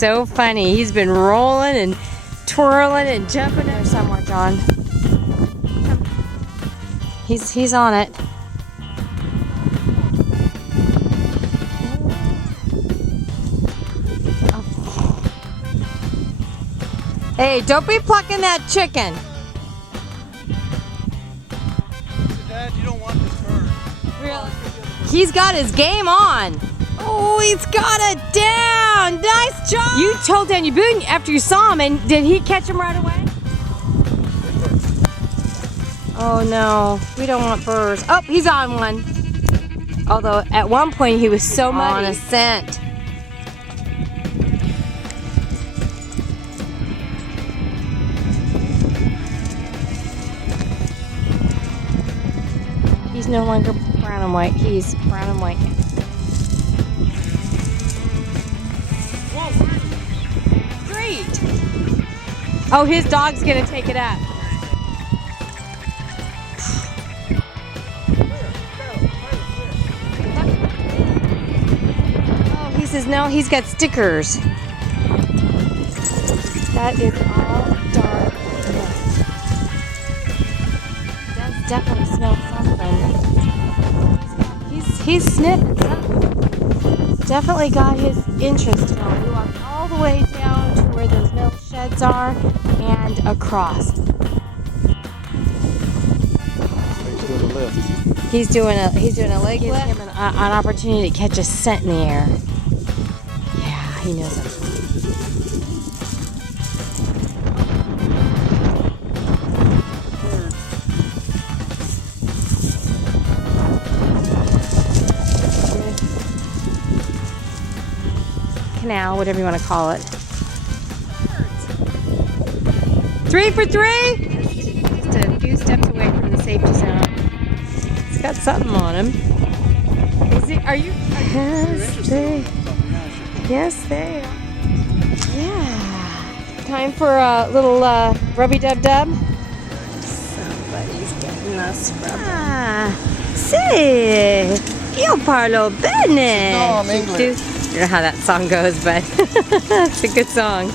so funny. He's been rolling and twirling and jumping there somewhere, John. He's on it. Oh. Hey, don't be plucking that chicken. Dad, you don't want this bird. Really? He's got his game on. Oh, he's got it down. Nice job. You told Daniel Boone after you saw him, and did he catch him right away? Oh no, we don't want burrs. Oh, he's on one. Although at one point he was so muddy. On a scent. He's no longer brown and white. He's brown and white. Great. Oh, his dog's gonna take it up. Oh, he says no, he's got stickers. That is all dark. It does definitely smell something. He's sniffing something. He's definitely got his interest going. We walked all the way down to where those milk sheds are and across. He's doing a leg lift. Gives him an opportunity to catch a scent in the air. Yeah, he knows it. Canal, whatever you want to call it. 3 for 3? Just a few steps away from the safety zone. He's got something on him. Is it? Are you? Yes, they are. Yeah. Time for a little rubby dub dub. Somebody's getting us rubber. Ah, sì, io parlo bene. No, I'm English. You know how that song goes, but it's a good song.